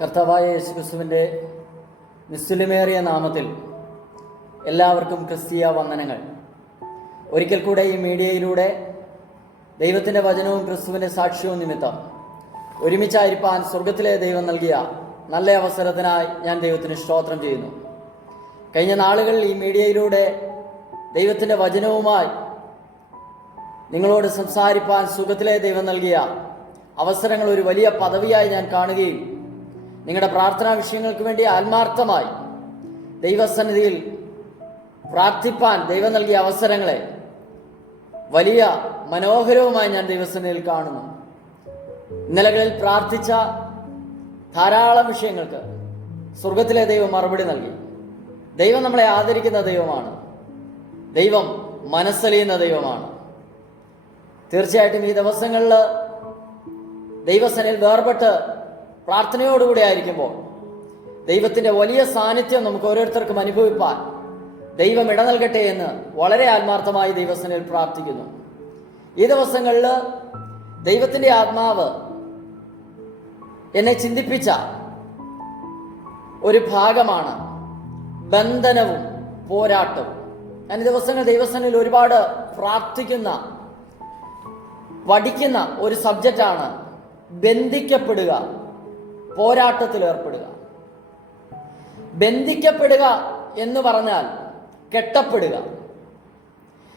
കർത്താവായ യേശുക്രിസ്തുവിൻ്റെ നിസ്തുല്യമേറിയ നാമത്തിൽ എല്ലാവർക്കും ക്രിസ്തീയ വന്ദനങ്ങൾ. ഒരിക്കൽ കൂടെ ഈ മീഡിയയിലൂടെ ദൈവത്തിൻ്റെ വചനവും ക്രിസ്തുവിൻ്റെ സാക്ഷ്യവും നിമിത്തം ഒരുമിച്ചായിരിക്കാൻ സ്വർഗത്തിലെ ദൈവം നൽകിയ നല്ല അവസരത്തിനായി ഞാൻ ദൈവത്തിന് സ്തോത്രം ചെയ്യുന്നു. കഴിഞ്ഞ നാളുകളിൽ ഈ മീഡിയയിലൂടെ ദൈവത്തിൻ്റെ വചനവുമായി നിങ്ങളോട് സംസാരിപ്പാൻ സുഖത്തിലെ ദൈവം നൽകിയ അവസരങ്ങൾ ഒരു വലിയ പദവിയായി ഞാൻ കാണുകയും നിങ്ങളുടെ പ്രാർത്ഥനാ വിഷയങ്ങൾക്ക് വേണ്ടി ആത്മാർത്ഥമായി ദൈവസന്നിധിയിൽ പ്രാർത്ഥിപ്പാൻ ദൈവം നൽകിയ അവസരങ്ങളെ വലിയ മനോഹരവുമായി ഞാൻ ദൈവസന്നിധിയിൽ കാണുന്നു. ഇന്നലകളിൽ പ്രാർത്ഥിച്ച ധാരാളം വിഷയങ്ങൾക്ക് സ്വർഗത്തിലെ ദൈവം മറുപടി നൽകി. ദൈവം നമ്മളെ ആദരിക്കുന്ന ദൈവമാണ്. ദൈവം മനസ്സലിയുന്ന ദൈവമാണ്. തീർച്ചയായിട്ടും ഈ ദിവസങ്ങളിൽ ദൈവസന്നിധിയിൽ വേർപെട്ട് പ്രാർത്ഥനയോടുകൂടി ആയിരിക്കുമ്പോൾ ദൈവത്തിൻ്റെ വലിയ സാന്നിധ്യം നമുക്ക് ഓരോരുത്തർക്കും അനുഭവിപ്പാൻ ദൈവം ഇട നൽകട്ടെ എന്ന് വളരെ ആത്മാർത്ഥമായി ദൈവസന്നിധിയിൽ പ്രാർത്ഥിക്കുന്നു. ഈ ദിവസങ്ങളിൽ ദൈവത്തിൻ്റെ ആത്മാവ് എന്നെ ചിന്തിപ്പിച്ച ഒരു ഭാഗമാണ് ബന്ധനവും പോരാട്ടവും. ഞാൻ ഈ ദിവസങ്ങൾ ദൈവസന്നിധിയിൽ ഒരുപാട് പ്രാർത്ഥിക്കുന്ന പഠിക്കുന്ന ഒരു സബ്ജക്റ്റാണ് ബന്ധിക്കപ്പെടുക, പോരാട്ടത്തിൽ ഏർപ്പെടുക. ബന്ധിക്കപ്പെടുക എന്ന് പറഞ്ഞാൽ കെട്ടപ്പെടുക.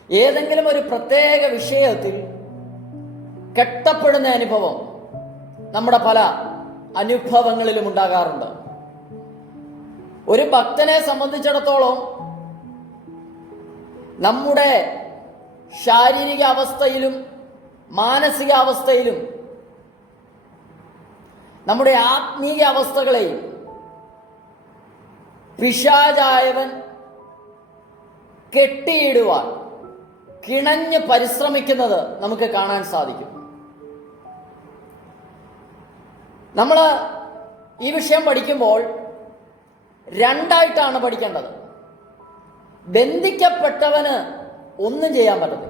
ഏതെങ്കിലും ഒരു പ്രത്യേക വിഷയത്തിൽ കെട്ടപ്പെടുന്ന അനുഭവം നമ്മുടെ പല അനുഭവങ്ങളിലും ഉണ്ടാകാറുണ്ട്. ഒരു ഭക്തനെ സംബന്ധിച്ചിടത്തോളം നമ്മുടെ ശാരീരിക അവസ്ഥയിലും മാനസികാവസ്ഥയിലും നമ്മുടെ ആത്മീയ അവസ്ഥകളെയും പിശാചായവൻ കെട്ടിയിടുവാൻ കിണഞ്ഞ് പരിശ്രമിക്കുന്നത് നമുക്ക് കാണാൻ സാധിക്കും. നമ്മൾ ഈ വിഷയം പഠിക്കുമ്പോൾ രണ്ടായിട്ടാണ് പഠിക്കേണ്ടത്. ബന്ധിക്കപ്പെട്ടവന് ഒന്നും ചെയ്യാൻ പറ്റത്തില്ല.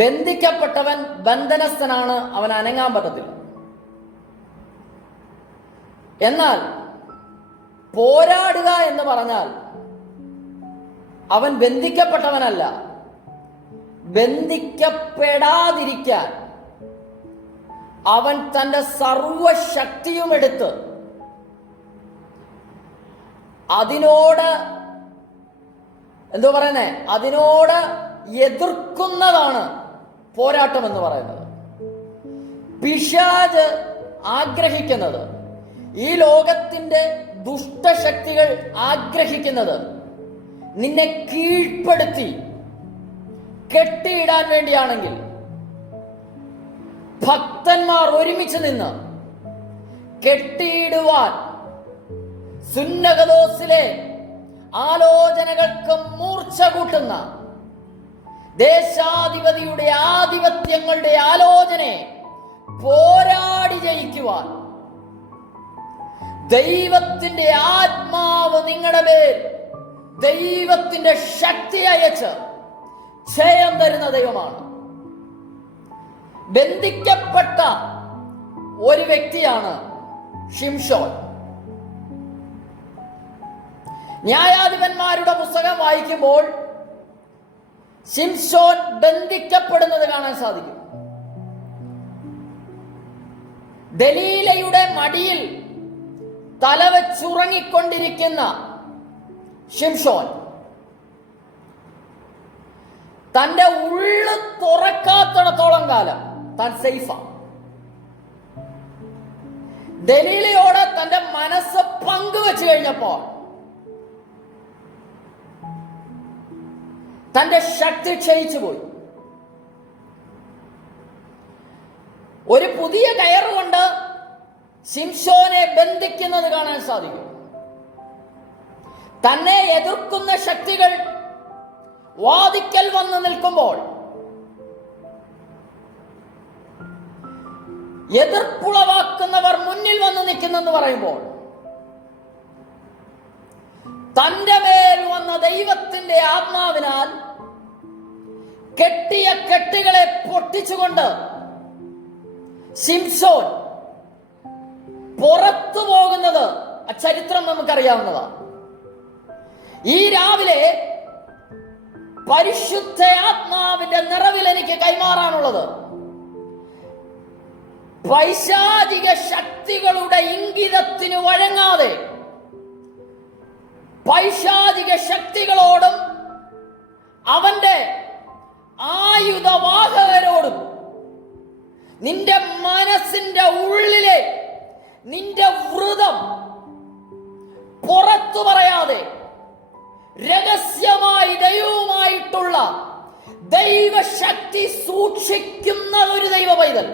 ബന്ധിക്കപ്പെട്ടവൻ ബന്ധനസ്ഥനാണ്, അവൻ അനങ്ങാൻ പറ്റത്തില്ല. എന്നാൽ പോരാടുക എന്ന് പറഞ്ഞാൽ അവൻ ബന്ധിക്കപ്പെട്ടവനല്ല, ബന്ധിക്കപ്പെടാതിരിക്കാൻ അവൻ തന്റെ സർവശക്തിയും എടുത്ത് അതിനോട് അതിനോട് എതിർക്കുന്നതാണ് പോരാട്ടം എന്ന് പറയുന്നത്. പിശാച് ആഗ്രഹിക്കുന്നത്, ഈ ലോകത്തിന്റെ ദുഷ്ടശക്തികൾ ആഗ്രഹിക്കുന്നത് നിന്നെ കീഴ്പ്പെടുത്തി കെട്ടിയിടാൻ വേണ്ടിയാണെങ്കിൽ ഭക്തന്മാർ ഒരുമിച്ച് നിന്ന് കെട്ടിയിടുവാൻ സുന്നകദോസിലെ ആലോചനകൾക്ക് മൂർച്ച കൂട്ടുന്ന ദേശാധിപതിയുടെ ആധിപത്യങ്ങളുടെ ആലോചനയെ പോരാടി ജയിക്കുവാൻ ദൈവത്തിന്റെ ആത്മാവ് നിങ്ങളുടെ മേൽ ദൈവത്തിന്റെ ശക്തി അയച്ച് ജയം തരുന്ന ദൈവമാണ്. ബന്ധിക്കപ്പെട്ട ഒരു വ്യക്തിയാണ് ശിംശോൻ. ന്യായാധിപന്മാരുടെ പുസ്തകം വായിക്കുമ്പോൾ ശിംശോൻ ബന്ധിക്കപ്പെടുന്നത് കാണാൻ സാധിക്കും. ദലീലയുടെ മടിയിൽ തലവെച്ചുറങ്ങിക്കൊണ്ടിരിക്കുന്ന ശിംശോൻ തന്റെ ഉള്ളു തുറക്കാത്തിടത്തോളം കാലം താൻ സേഫാണ്. ദലീലയോട് തന്റെ മനസ്സ് പങ്കുവെച്ചു കഴിഞ്ഞപ്പോൾ തന്റെ ശക്തി ക്ഷയിച്ചു പോയി. ഒരു പുതിയ കയറുകൊണ്ട് ശിംശോനെ ബന്ധിക്കുന്നത് കാണാൻ സാധിക്കും. തന്നെ എതിർക്കുന്ന ശക്തികൾ വാതിക്കൽ വന്ന് നിൽക്കുമ്പോൾ, എതിർപ്പുളവാക്കുന്നവർ മുന്നിൽ വന്ന് നിൽക്കുന്നെന്ന് പറയുമ്പോൾ, തന്റെ മേൽ വന്ന ദൈവത്തിന്റെ ആത്മാവിനാൽ കെട്ടിയ കെട്ടുകളെ പൊട്ടിച്ചുകൊണ്ട് ശിംശോൻ പുറത്തു പോകുന്നത് ആ ചരിത്രം നമുക്കറിയാവുന്നതാണ്. ഈ രാവിലെ പരിശുദ്ധ ആത്മാവിന്റെ നിറവിൽ എനിക്ക് കൈമാറാനുള്ളത് പൈശാചിക ശക്തികളുടെ ഇംഗിതത്തിന് വഴങ്ങാതെ പൈശാചിക ശക്തികളോടും അവന്റെ ആയുധവാഹകരോടും നിന്റെ മനസ്സിന്റെ ഉള്ളിലെ നിന്റെ വ്രതം പുറത്തു പറയാതെ രഹസ്യമായി ദൈവവുമായിട്ടുള്ള ദൈവശക്തി സൂക്ഷിക്കുന്ന ഒരു ദൈവ പൈതൽ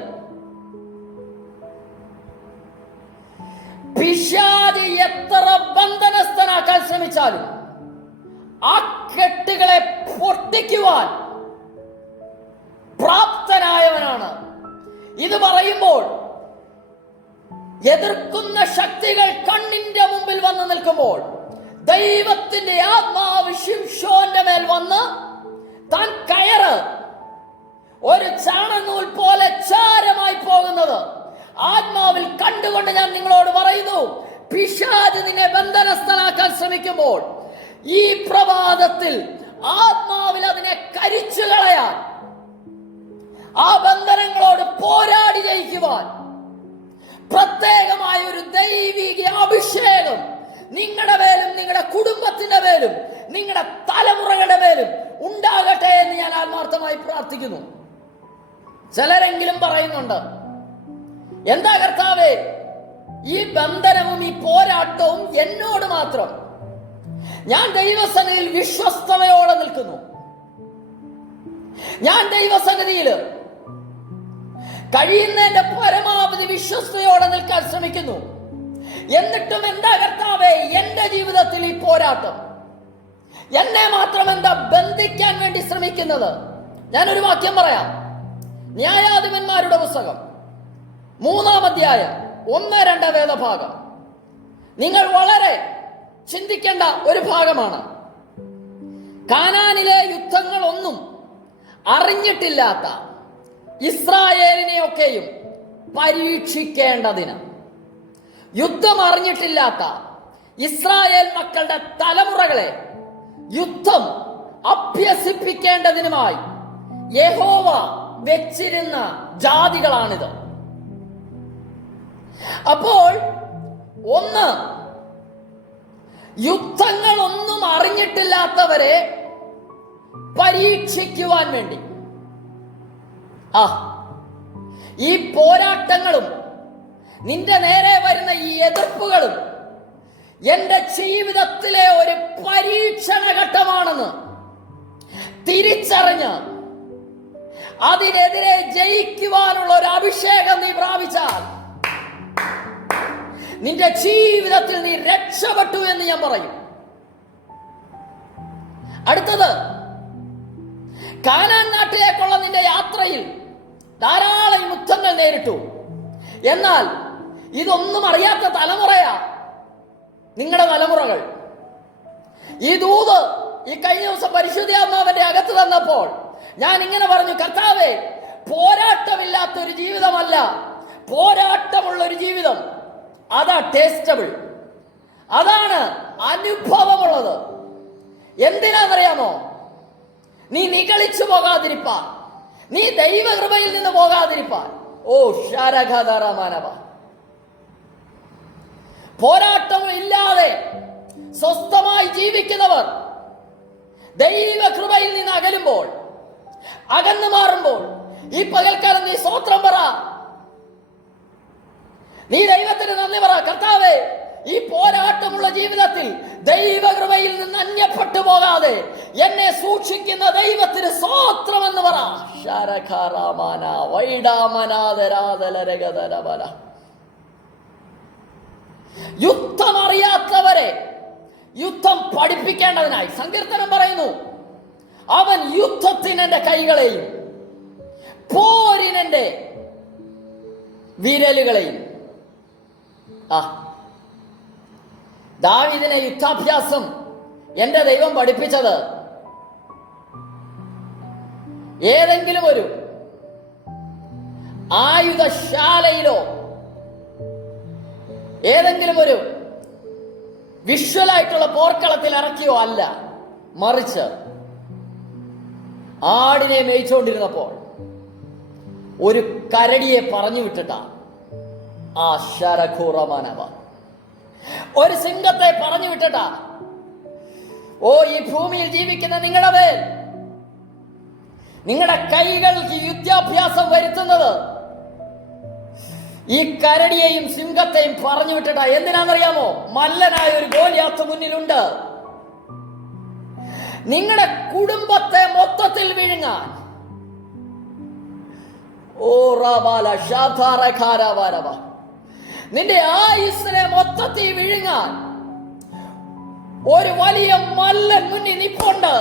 പിശാച് എത്ര ബന്ധനസ്ഥനാക്കാൻ ശ്രമിച്ചാലും ആ കെട്ടുകളെ പൊട്ടിക്കുവാൻ പ്രാപ്തനായവനാണ്. ഇത് പറയുമ്പോൾ എതിർക്കുന്ന ശക്തികൾ കണ്ണിന്റെ മുമ്പിൽ വന്ന് നിൽക്കുമ്പോൾ ദൈവത്തിന്റെ ആത്മാവ് ശിംശോന്റെ മേൽ വന്ന് താൻ കയറ് ഒരു ചാണനൂൽ പോലെ ചാരമായി പോകുന്നത് ആത്മാവിൽ കണ്ടുകൊണ്ട് ഞാൻ നിങ്ങളോട് പറയുന്നു. പിശാച് നിന്നെ ബന്ധനസ്ഥനാക്കാൻ ശ്രമിക്കുമ്പോൾ ഈ പ്രഭാതത്തിൽ ആത്മാവിൽ അതിനെ കരിച്ചു കളയാൻ, ആ ബന്ധനങ്ങളോട് പോരാടി ജയിക്കുവാൻ പ്രത്യേകമായ ഒരു ദൈവിക അഭിഷേകം നിങ്ങളുടെ മേലും നിങ്ങളുടെ കുടുംബത്തിന്റെ മേലും നിങ്ങളുടെ തലമുറകളുടെ മേലും ഉണ്ടാകട്ടെ എന്ന് ഞാൻ ആത്മാർത്ഥമായി പ്രാർത്ഥിക്കുന്നു. ചിലരെങ്കിലും പറയുന്നുണ്ട്, എന്താ കർത്താവേ, ഈ ബന്ധനവും ഈ പോരാട്ടവും എന്നോട് മാത്രം? ഞാൻ ദൈവസന്നിധിയിൽ വിശ്വസ്തതയോടെ നിൽക്കുന്നു. ഞാൻ ദൈവസന്നിധിയിൽ കഴിയുന്നതിന്റെ പരമാവധി വിശ്വസ്തയോടെ നിൽക്കാൻ ശ്രമിക്കുന്നു. എന്നിട്ടും എന്താ കർത്താവേ എന്റെ ജീവിതത്തിൽ ഈ പോരാട്ടം? എന്നെ മാത്രം എന്താ ബന്ധിക്കാൻ വേണ്ടി ശ്രമിക്കുന്നത്? ഞാനൊരു വാക്യം പറയാം. ന്യായാധിപന്മാരുടെ പുസ്തകം 3-ാം അധ്യായം 1-2 വേദഭാഗം. നിങ്ങൾ വളരെ ചിന്തിക്കേണ്ട ഒരു ഭാഗമാണ്. കാനാനിലെ യുദ്ധങ്ങളൊന്നും അറിഞ്ഞിട്ടില്ലാത്ത ഇസ്രായേലിനെയൊക്കെയും പരീക്ഷിക്കേണ്ടതിന്, യുദ്ധം അറിഞ്ഞിട്ടില്ലാത്ത ഇസ്രായേൽ മക്കളുടെ തലമുറകളെ യുദ്ധം അഭ്യസിപ്പിക്കേണ്ടതിനുമായി യഹോവ വെച്ചിരുന്ന ജാതികളാണിത്. അപ്പോൾ ഒന്ന്, യുദ്ധങ്ങളൊന്നും അറിഞ്ഞിട്ടില്ലാത്തവരെ പരീക്ഷിക്കുവാൻ വേണ്ടി. ഈ പോരാട്ടങ്ങളും നിന്റെ നേരെ വരുന്ന ഈ എതിർപ്പുകളും എന്റെ ജീവിതത്തിലെ ഒരു പരീക്ഷണ ഘട്ടമാണെന്ന് തിരിച്ചറിഞ്ഞ് അതിനെതിരെ ജയിക്കുവാനുള്ള ഒരു അഭിഷേകം നീ പ്രാപിച്ചാൽ നിന്റെ ജീവിതത്തിൽ നീ രക്ഷപ്പെട്ടു എന്ന് ഞാൻ പറയും. അടുത്തത്, കാനാൻ നാട്ടിലേക്കുള്ള നിന്റെ യാത്രയിൽ ധാരാളം യുദ്ധങ്ങൾ നേരിട്ടു. എന്നാൽ ഇതൊന്നും അറിയാത്ത തലമുറയാ നിങ്ങളുടെ തലമുറകൾ. ഈ ദൂത് ഈ കഴിഞ്ഞ ദിവസം പരിശുദ്ധാത്മാവിന്റെ അകത്ത് തന്നപ്പോൾ ഞാൻ ഇങ്ങനെ പറഞ്ഞു, കർത്താവേ, പോരാട്ടമില്ലാത്തൊരു ജീവിതമല്ല, പോരാട്ടമുള്ള ഒരു ജീവിതം. അതാ ടേസ്റ്റബിൾ, അതാണ് അനുഭവമുള്ളത്. എന്തിനാണെന്നറിയാമോ? നീ നിഗളിച്ചു പോകാതിരിപ്പാൻ, നീ ദൈവകൃപയിൽ നിന്ന് പോകാതിരിപ്പാൻ. ഓ ശരഘധരമാനവ, പോരാട്ടമില്ലാതെ സ്വസ്ഥമായി ജീവിക്കുന്നവർ ദൈവകൃപയിൽ നിന്ന് അകലുമ്പോൾ, അകന്നു മാറുമ്പോൾ, ഈ പകൽക്കാലം നീ സ്തോത്രം പറ, നീ ദൈവത്തിന് നന്ദി പറ. കർത്താവേ, ഈ പോരാട്ടമുള്ള ജീവിതത്തിൽ ദൈവകൃപയിൽ നിന്ന് അന്യപ്പെട്ടു പോകാതെ എന്നെ സൂക്ഷിക്കുന്ന ദൈവത്തിന് സ്തോത്രമെന്ന് പറ. യുദ്ധം അറിയാത്തവരെ യുദ്ധം പഠിപ്പിക്കേണ്ടതിനായി സങ്കീർത്തനം പറയുന്നു, അവൻ യുദ്ധത്തിനെന്റെ കൈകളെയും പോരിനെന്റെ വിരലുകളെയും. ദാവീദിനെ യുദ്ധാഭ്യാസം എന്റെ ദൈവം പഠിപ്പിച്ചത് ഏതെങ്കിലും ഒരു ആയുധശാലയിലോ ഏതെങ്കിലും ഒരു വിഷ്വലായിട്ടുള്ള പോർക്കളത്തിൽ ഇറക്കിയോ അല്ല, മറിച്ച് ആടിനെ മേയിച്ചുകൊണ്ടിരുന്നപ്പോൾ ഒരു കരടിയെ പറഞ്ഞു വിട്ടിട്ടാ ആ ശരഘോറമാനവ, ഒരു സിംഹത്തെ പറഞ്ഞു വിട്ടിട്ടാ ഓ ഈ ഭൂമിയിൽ ജീവിക്കുന്ന നിങ്ങളുടെ മേൽ, നിങ്ങളുടെ കൈകൾക്ക് യുദ്ധാഭ്യാസം വരുത്തുന്നത് ഈ കരടിയെയും സിംഹത്തെയും പറഞ്ഞു വിട്ടിട്ടാ. എന്തിനാണെന്നറിയാമോ? മല്ലനായ ഒരു ഗോലിയാത്ത് മുന്നിലുണ്ട്. നിങ്ങളുടെ കുടുംബത്തെ മൊത്തത്തിൽ വിഴുങ്ങാൻ. ഓ റബാല ഷാധാരഖാരവ, നിന്റെ ആയുസ്സിനെ മൊത്തത്തിൽ വിഴുങ്ങാൻ ഒരു വലിയ മല്ലൻ മുന്നിൽ നിൽപ്പുണ്ട്.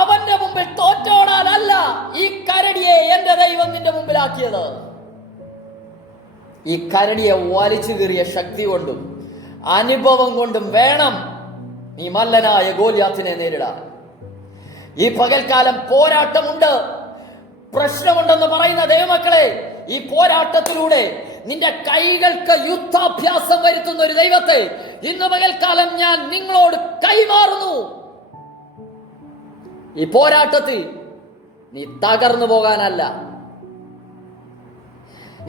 അവന്റെ മുമ്പിൽ തോറ്റോടാനല്ല ഈ കരടിയെ എന്റെ ദൈവം നിന്റെ മുമ്പിലാക്കിയത്. ഈ കരടിയെ വലിച്ചു കീറിയ ശക്തി കൊണ്ടും അനുഭവം കൊണ്ടും വേണം ഈ മല്ലനായ ഗോലിയാത്തിനെ നേരിടാൻ. ഈ പകൽക്കാലം പോരാട്ടമുണ്ട്, പ്രശ്നമുണ്ടെന്ന് പറയുന്ന ദൈവമക്കളെ, ഈ പോരാട്ടത്തിലൂടെ നിന്റെ കൈകൾക്ക് യുദ്ധാഭ്യാസം വരുത്തുന്ന ഒരു ദൈവത്തെ ഇന്ന് പകൽക്കാലം ഞാൻ നിങ്ങളോട് കൈമാറുന്നു. ഈ പോരാട്ടത്തിൽ നീ തകർന്നു പോകാനല്ല.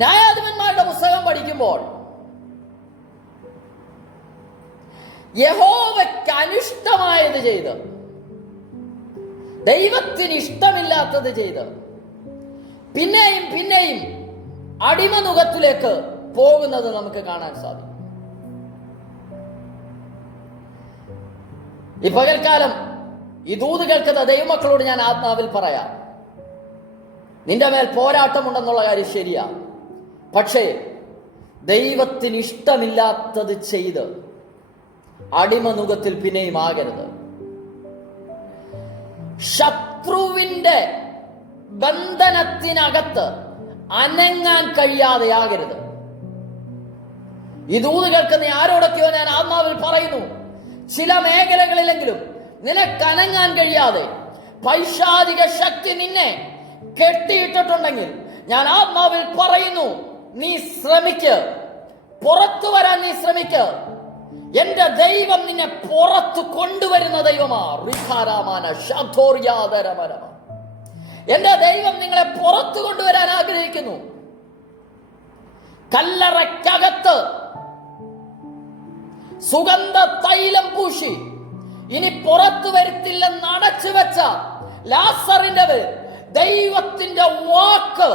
ന്യായാധിപന്മാരുടെ പുസ്തകം പഠിക്കുമ്പോൾ യഹോവയ്ക്ക് അനിഷ്ടമായത് ചെയ്ത്, ദൈവത്തിന് ഇഷ്ടമില്ലാത്തത് ചെയ്ത് പിന്നെയും പിന്നെയും അടിമനുഖത്തിലേക്ക് പോകുന്നത് നമുക്ക് കാണാൻ സാധിക്കും. ഈ പകൽക്കാലം ഈ ദൂത് കേൾക്കുന്ന ദൈവമക്കളോട് ഞാൻ ആത്മാവിൽ പറയാം, നിന്റെ മേൽ പോരാട്ടമുണ്ടെന്നുള്ള കാര്യം ശരിയാ. പക്ഷേ ദൈവത്തിന് ഇഷ്ടമില്ലാത്തത് ചെയ്ത് അടിമനുഖത്തിൽ പിന്നെയും ആകരുത്. ശത്രുവിന്റെ ബന്ധനത്തിനകത്ത് അനങ്ങാൻ കഴിയാതെ ആകരുത്. ഈ ദൂത് കേൾക്കുന്ന ആരോടൊക്കെയോ ഞാൻ ആത്മാവിൽ പറയുന്നു, ചില മേഖലകളിലെങ്കിലും നിനക്ക് അനങ്ങാൻ കഴിയാതെ പൈശാചിക ശക്തി നിന്നെ കെട്ടിയിട്ടിട്ടുണ്ടെങ്കിൽ ഞാൻ ആത്മാവിൽ പറയുന്നു, നീ ശ്രമിക്ക്, പുറത്തു വരാൻ നീ ശ്രമിക്ക്. എന്റെ ദൈവം നിന്നെ പുറത്തു കൊണ്ടുവരുന്ന ദൈവമാ. എന്റെ ദൈവം നിങ്ങളെ പുറത്തു കൊണ്ടുവരാൻ ആഗ്രഹിക്കുന്നു. കല്ലറയ്ക്കകത്ത് സുഗന്ധ തൈലം പൂശി ഇനി പുറത്തു വരുത്തില്ലെന്ന് അടച്ചു വെച്ച ലാസറിന്റെ പേർ ദൈവത്തിന്റെ വാക്ക്,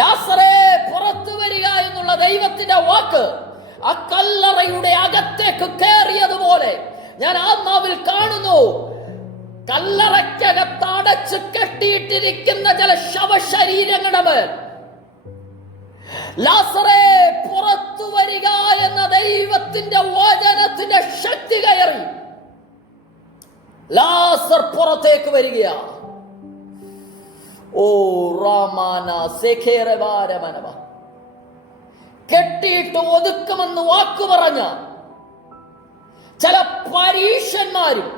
ലാസറേ പുറത്തു വരിക എന്നുള്ള ദൈവത്തിന്റെ വാക്ക് ആ കല്ലറയുടെ അകത്തേക്ക് കയറിയതുപോലെ ഞാൻ ആത്മാവിൽ കാണുന്നു. കല്ലറയ്ക്കകത്ത് അടച്ചു കെട്ടിയിട്ടിരിക്കുന്ന ചില ശവശരീരങ്ങളുടെ മേൽ ലാസറേ പുറത്തു വരിക എന്ന ദൈവത്തിന്റെ വചനത്തിന്റെ ശക്തി കയറി ലാസർ പുറത്തേക്ക് വരികയാ. ഓ റാമാന സെഖേരവാരമനവ, കെട്ടിയിട്ട് ഒതുക്കുമെന്ന് വാക്കു പറഞ്ഞ ചില പരീക്ഷന്മാരും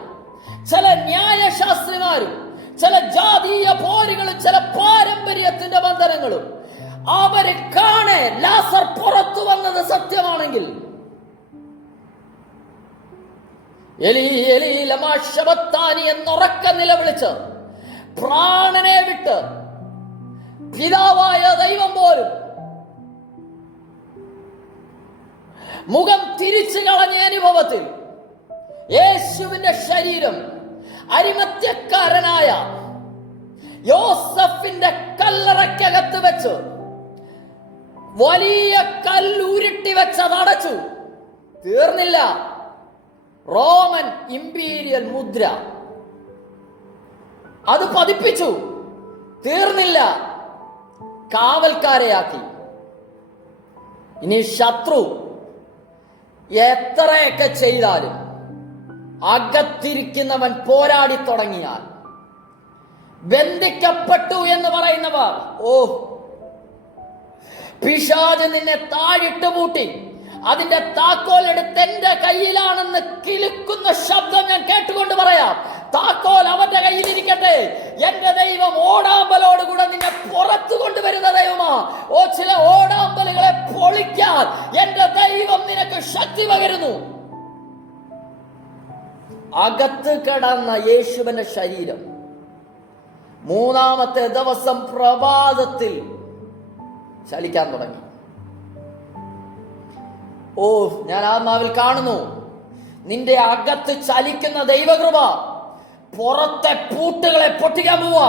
ചില ന്യായശാസ്ത്രിമാരും ചില ജാതീയ പോരുകളും ചില പാരമ്പര്യത്തിന്റെ ബന്ധനങ്ങളും അവര് കാണെ ലാസർ പുറത്തു വന്നത് സത്യമാണെങ്കിൽ എലി എലി ലമാ ശബത്താനി എന്നുറക്ക നിലവിളിച്ച് പ്രാണനെ വിട്ട് പിതാവായ ദൈവം പോലും മുഖം തിരിച്ചു കളഞ്ഞ അനുഭവത്തിൽ യേശുവിന്റെ ശരീരം അരിമത്യക്കാരനായ യോസഫിന്റെ കല്ലറയ്ക്കകത്ത് വെച്ച് വലിയ കല്ലുരുട്ടി വെച്ച് അതടച്ചു. തീർന്നില്ല, റോമൻ ഇമ്പീരിയൽ മുദ്ര അത് പതിപ്പിച്ചു. തീർന്നില്ല, കാവൽക്കാരെയാക്കി. ഇനി ശത്രു എത്രയൊക്കെ ചെയ്താലും അകത്തിരിക്കുന്നവൻ പോരാടി തുടങ്ങിയാൽ, ബന്ധിക്കപ്പെട്ടു എന്ന് പറയുന്നവർ, ഓ പിശാച് നിന്നെ താഴിട്ട് പൂട്ടി അതിന്റെ താക്കോൽ എടുത്ത് എന്റെ കയ്യിലാണെന്ന് കിലുക്കുന്ന ശബ്ദം ഞാൻ കേട്ടുകൊണ്ട് പറയാം, താക്കോൽ അവന്റെ കയ്യിലിരിക്കട്ടെ. എന്റെ ദൈവം ഓടാമ്പലോട് കൂടെ നിന്നെ പുറത്തു കൊണ്ടുവരുന്ന ദൈവമാ. ചില ഓടാമ്പലുകളെ പൊളിക്കാൻ എന്റെ ദൈവം നിനക്ക് ശക്തി പകരുന്നു. അകത്ത് കിടന്ന യേശുവിന്റെ ശരീരം മൂന്നാമത്തെ ദിവസം പ്രഭാതത്തിൽ ചലിക്കാൻ തുടങ്ങി. ഞാൻ ആത്മാവിൽ കാണുന്നു, നിന്റെ അകത്ത് ചലിക്കുന്ന ദൈവകൃപ പുറത്തെ പൂട്ടുകളെ പൊട്ടിക്കാൻ പോവാ.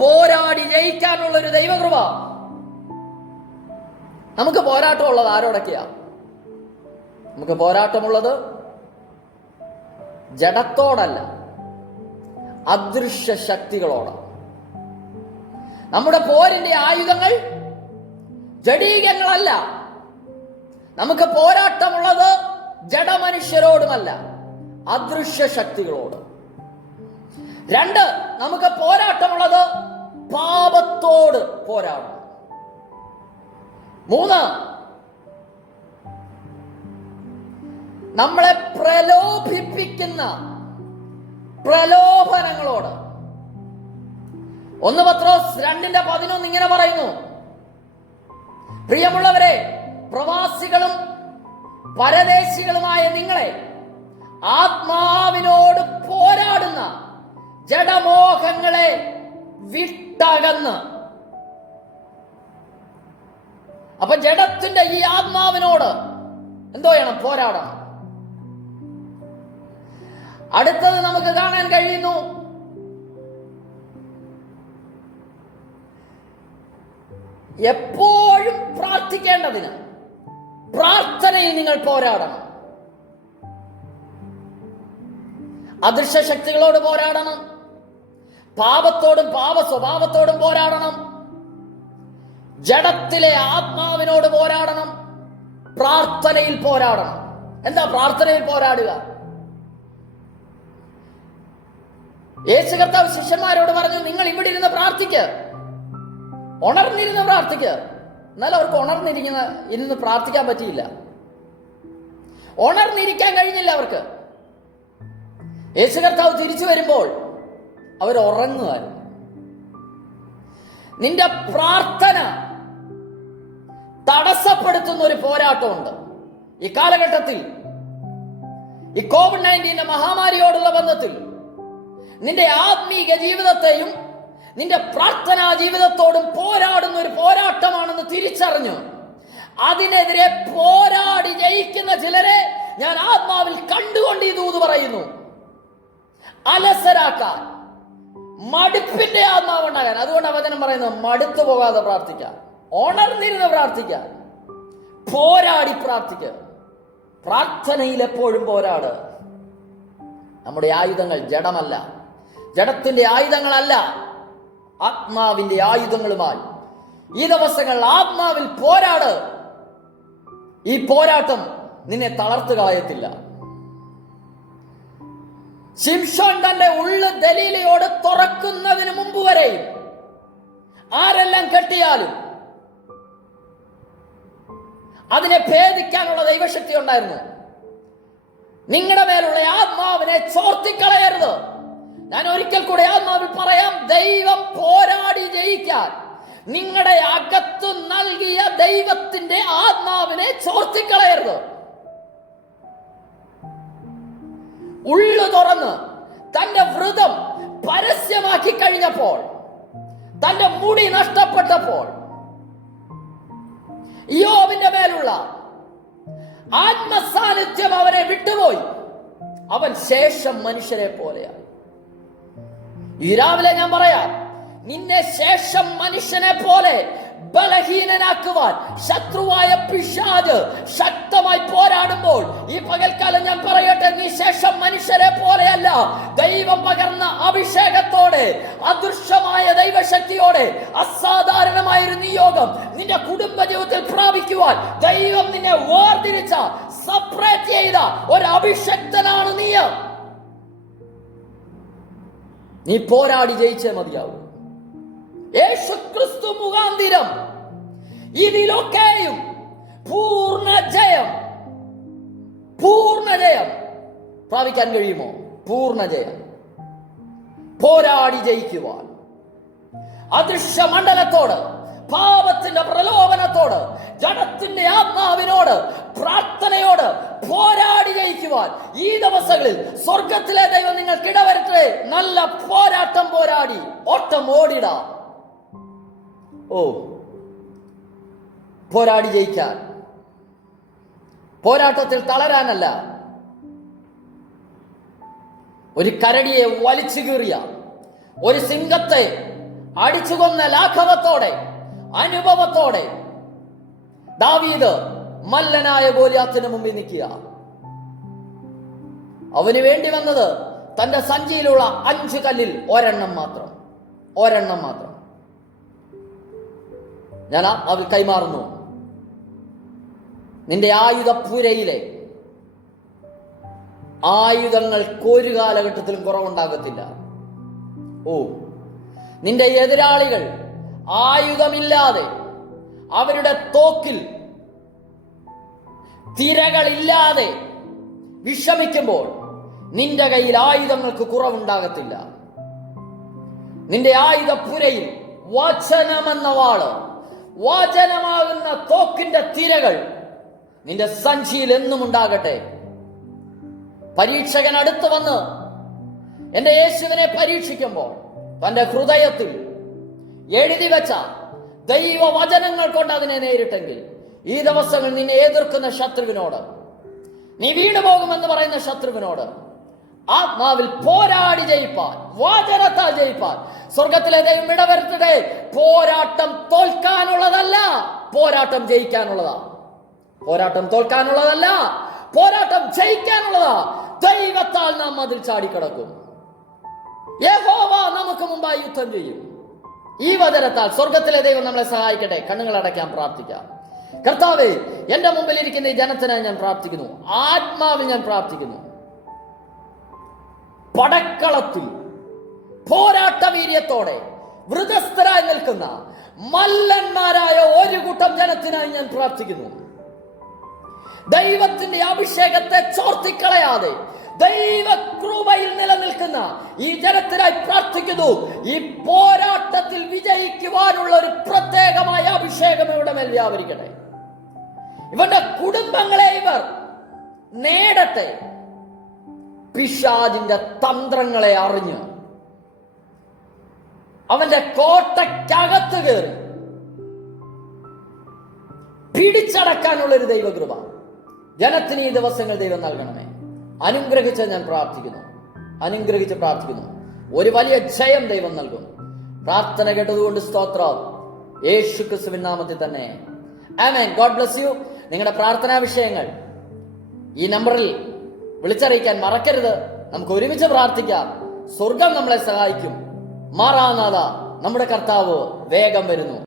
പോരാടി ജയിക്കാനുള്ള ഒരു ദൈവകൃപ. നമുക്ക് പോരാട്ടമുള്ളത് ആരോടൊക്കെയാ? നമുക്ക് പോരാട്ടമുള്ളത് ജഡത്തോടല്ല, അദൃശ്യ ശക്തികളോട്. നമ്മുടെ പോരിന്റെ ആയുധങ്ങൾ ജഡീകങ്ങളല്ല. നമുക്ക് പോരാട്ടമുള്ളത് ജഡമനുഷ്യരോടുമല്ല, അദൃശ്യ ശക്തികളോട്. 2, നമുക്ക് പോരാട്ടമുള്ളത് പാപത്തോട് പോരാടണം. 3, നമ്മളെ പ്രലോഭിപ്പിക്കുന്ന പ്രലോഭനങ്ങളോട്. 1 പത്രോസ് 2:11 ഇങ്ങനെ പറയുന്നു: പ്രിയമുള്ളവരെ, പ്രവാസികളും പരദേശികളുമായ നിങ്ങളെ ആത്മാവിനോട് പോരാടുന്ന ജഡമോഹങ്ങളെ വിട്ടകന്ന്. അപ്പൊ ജഡത്തിന്റെ ഈ ആത്മാവിനോട് എന്തോ ചെയ്യണം? പോരാടണം. അടുത്തത് നമുക്ക് കാണാൻ കഴിയുന്നു, എപ്പോഴും പ്രാർത്ഥിക്കേണ്ടതിന് പ്രാർത്ഥനയിൽ നിങ്ങൾ പോരാടണം. അദൃശ്യ ശക്തികളോട് പോരാടണം, പാപത്തോടും പാപ സ്വഭാവത്തോടും പോരാടണം, ജഡത്തിലെ ആത്മാവിനോട് പോരാടണം, പ്രാർത്ഥനയിൽ പോരാടണം. എന്താ പ്രാർത്ഥനയിൽ പോരാടുക? യേശു കർത്താവ് ശിഷ്യന്മാരോട് പറഞ്ഞു, നിങ്ങൾ ഇവിടെ ഇരുന്ന് പ്രാർത്ഥിക്ക്, ഉണർന്നിരുന്ന് പ്രാർത്ഥിക്ക്. എന്നാൽ അവർക്ക് ഇരുന്ന് പ്രാർത്ഥിക്കാൻ പറ്റിയില്ല. ഉണർന്നിരിക്കാൻ കഴിഞ്ഞില്ല അവർക്ക്. യേശു കർത്താവ് തിരിച്ചു വരുമ്പോൾ അവർ ഉറങ്ങുമായിരുന്നു. നിന്റെ പ്രാർത്ഥന തടസ്സപ്പെടുത്തുന്ന ഒരു പോരാട്ടമുണ്ട് ഈ കാലഘട്ടത്തിൽ. ഈ COVID-19 മഹാമാരിയോടുള്ള ബന്ധത്തിൽ നിന്റെ ആത്മീക ജീവിതത്തെയും നിന്റെ പ്രാർത്ഥനാ ജീവിതത്തോടും പോരാടുന്ന ഒരു പോരാട്ടമാണെന്ന് തിരിച്ചറിഞ്ഞു അതിനെതിരെ പോരാടി ജയിക്കുന്ന ചിലരെ ഞാൻ ആത്മാവിൽ കണ്ടുകൊണ്ട് ഈ ദൂത് പറയുന്നു. അലസരാക്കാൻ, മടുപ്പിന്റെ ആത്മാവുണ്ടാകാൻ. അതുകൊണ്ട് വചനം പറയുന്നത് മടുത്തു പോകാതെ പ്രാർത്ഥിക്കാം, ഉണർന്നിരുന്ന് പ്രാർത്ഥിക്കാം, പോരാടി പ്രാർത്ഥിക്കുക. പ്രാർത്ഥനയിൽ എപ്പോഴും പോരാട്. നമ്മുടെ ആയുധങ്ങൾ ജഡമല്ല, ജഡത്തിന്റെ ആയുധങ്ങളല്ല, ആത്മാവിന്റെ ആയുധങ്ങളുമായി ഈ ദിവസങ്ങൾ ആത്മാവിൽ പോരാട്. ഈ പോരാട്ടം നിന്നെ തളർത്തുകളയത്തില്ല. ശിംശോൻ തന്റെ ഉള്ളു ദലീലയോട് തുറക്കുന്നതിന് മുമ്പ് വരെയും ആരെല്ലാം കെട്ടിയാലും അതിനെ ഭേദിക്കാനുള്ള ദൈവശക്തി ഉണ്ടായിരുന്നു. നിങ്ങളുടെ മേലുള്ള ആത്മാവിനെ ചോർത്തിക്കളയരുത്. ഞാൻ ഒരിക്കൽ കൂടെ ആത്മാവിൽ പറയാം, ദൈവം പോരാടി ജയിക്കാൻ നിങ്ങളുടെ അകത്തു നൽകിയ ദൈവത്തിന്റെ ആത്മാവിനെ ചോർത്തിക്കളയരുത്. ഉള്ളു തുറന്ന് തന്റെ വ്രതം പരസ്യമാക്കി കഴിഞ്ഞപ്പോൾ, തന്റെ മുടി നഷ്ടപ്പെട്ടപ്പോൾ, യോബിന്റെ മേലുള്ള ആത്മസാന്നിധ്യം അവനെ വിട്ടുപോയി. അവൻ ശേഷം മനുഷ്യരെ പോലെയാണ്. ഈ രാവിലെ ഞാൻ പറയാം, നിന്നെ ശേഷം മനുഷ്യനെ പോലെ ബലഹീനനാക്കുവാൻ ശത്രുവായ പിശാച് ശക്തമായി പോരാടുമ്പോൾ ഈ പകൽക്കാലം ഞാൻ പറയട്ടെ, നീ ശേഷം മനുഷ്യരെ പോലെയല്ല, ദൈവം പകർന്ന അഭിഷേകത്തോടെ, അദൃശ്യമായ ദൈവശക്തിയോടെ അസാധാരണമായൊരു നിയോഗം നിന്റെ കുടുംബ ജീവിതത്തിൽ പ്രാപിക്കുവാൻ ദൈവം നിന്നെ വേർതിരിച്ച, സെപ്പറേറ്റ് ചെയ്ത ഒരു അഭിഷക്തനാണ് നീ. നീ പോരാടി ജയിച്ചേ മതിയാവൂ. യേശു ക്രിസ്തു മുഖാന്തിരം ഇതിലൊക്കെയും പൂർണ്ണ ജയം പ്രാപിക്കാൻ കഴിയുമോ? പൂർണ്ണ ജയം. പോരാടി ജയിക്കുവാൻ അദൃശ്യ മണ്ഡലത്തോട്, പാപത്തിന്റെ പ്രലോഭനത്തോട്, ജഡത്തിന്റെ ആത്മാവിനോട്, പ്രാർത്ഥനയോട് പോരാടി ജയിക്കുവാൻ ഈ ദിവസങ്ങളിൽ സ്വർഗത്തിലെ ദൈവം നിങ്ങൾക്ക് ഇടവരുത്തേ. നല്ല പോരാട്ടം പോരാടി ഓട്ടം ഓടിടാം. പോരാടി ജയിക്കാൻ, പോരാട്ടത്തിൽ തളരാനല്ല. ഒരു കരടിയെ വലിച്ചു കീറിയ, ഒരു സിംഹത്തെ അടിച്ചു കൊന്ന ലാഘവത്തോടെ, അനുഭവത്തോടെ ദാവീദ് മല്ലനായ ഗോലിയാത്തിന് മുമ്പിൽ നിൽക്കുക. അവന് വേണ്ടി വന്നത് തന്റെ സഞ്ചിയിലുള്ള 5 കല്ലിൽ ഒരെണ്ണം മാത്രം. ഞാൻ അവൾ കൈമാറുന്നു. നിന്റെ ആയുധപ്പുരയിലെ ആയുധങ്ങൾക്ക് ഒരു കാലഘട്ടത്തിലും കുറവുണ്ടാകത്തില്ല. നിന്റെ എതിരാളികൾ ആയുധമില്ലാതെ, അവരുടെ തോക്കിൽ തിരകളില്ലാതെ വിഷമിക്കുമ്പോൾ നിന്റെ കയ്യിൽ ആയുധങ്ങൾക്ക് കുറവുണ്ടാകത്തില്ല. നിന്റെ ആയുധപ്പുരയിൽ വചനമെന്ന വാള്, വചനമാകുന്ന തോക്കിന്റെ തിരകൾ നിന്റെ സഞ്ചിയിൽ എന്നും ഉണ്ടാകട്ടെ. പരീക്ഷകൻ അടുത്ത് വന്ന് എന്റെ യേശുവിനെ പരീക്ഷിക്കുമ്പോൾ തന്റെ ഹൃദയത്തിൽ എഴുതി വെച്ച ദൈവവചനങ്ങൾ കൊണ്ട് അതിനെ നേരിട്ടെങ്കിൽ, ഈ ദിവസങ്ങളിൽ നിന്നെ എതിർക്കുന്ന ശത്രുവിനോട്, നീ വീണു പോകുമെന്ന് പറയുന്ന ശത്രുവിനോട് ആത്മാവിൽ പോരാടി ജയിപ്പാൻ, വചനത്താൽ ജയിപ്പാൻ സ്വർഗത്തിലെ ദൈവം ഇടവരുത്തട്ടെ. പോരാട്ടം തോൽക്കാനുള്ളതല്ല, പോരാട്ടം ജയിക്കാനുള്ളതാ. പോരാട്ടം തോൽക്കാനുള്ളതല്ല, പോരാട്ടം ജയിക്കാനുള്ളതാ. ദൈവത്താൽ നാം അതിൽ ചാടിക്കടക്കും. യഹോവ നമുക്ക് മുമ്പായി യുദ്ധം ചെയ്യും. ഈ വചനത്താൽ സ്വർഗത്തിലെ ദൈവം നമ്മളെ സഹായിക്കട്ടെ. കണ്ണുകൾ അടയ്ക്കാൻ പ്രാർത്ഥിക്കാം. കർത്താവേ, എന്റെ മുമ്പിൽ ഇരിക്കുന്ന ഈ ജനത്തിനായി ഞാൻ പ്രാർത്ഥിക്കുന്നു. ആത്മാവിൽ ഞാൻ പ്രാർത്ഥിക്കുന്നു. പടക്കളത്തിൽ പോരാട്ട വീര്യത്തോടെ വൃതസ്ഥരായി നിൽക്കുന്ന മല്ലന്മാരായ ഒരു കൂട്ടം ജനത്തിനായി ഞാൻ പ്രാർത്ഥിക്കുന്നു. ദൈവത്തിന്റെ അഭിഷേകത്തെ ചോർത്തിക്കളയാതെ ദൈവകൃപയിൽ നിലനിൽക്കുന്ന ഈ ജനത്തിനായി പ്രാർത്ഥിക്കുന്നു. ഈ പോരാട്ടത്തിൽ വിജയിക്കുവാനുള്ള ഒരു പ്രത്യേകമായ അഭിഷേകം ഇവിടെ മേൽ വ്യാപരിക്കട്ടെ. ഇവരുടെ കുടുംബങ്ങളെ ഇവർ നേടട്ടെ. പിശാചിന്റെ തന്ത്രങ്ങളെ അറിഞ്ഞ് അവന്റെ കോട്ടയ്ക്കകത്ത് കയറി പിടിച്ചടക്കാനുള്ള ഒരു ദൈവകൃപ ജനത്തിന് ഈ ദിവസങ്ങൾ ദൈവം നൽകണമേ. അനുഗ്രഹിച്ച് ഞാൻ പ്രാർത്ഥിക്കുന്നു. ഒരു വലിയ ജയം ദൈവം നൽകും. പ്രാർത്ഥന കേട്ടതുകൊണ്ട് സ്തോത്രം. യേശു ക്രിസ്തുവിൻ നാമത്തിൽ തന്നെ ആമേൻ. God bless you. നിങ്ങളുടെ പ്രാർത്ഥനാ വിഷയങ്ങൾ ഈ നമ്പറിൽ വിളിച്ചറിയിക്കാൻ മറക്കരുത്. നമുക്ക് ഒരുമിച്ച് പ്രാർത്ഥിക്കാം. സ്വർഗം നമ്മളെ സഹായിക്കും. മാറാനാഥ, നമ്മുടെ കർത്താവ് വേഗം വരുന്നു.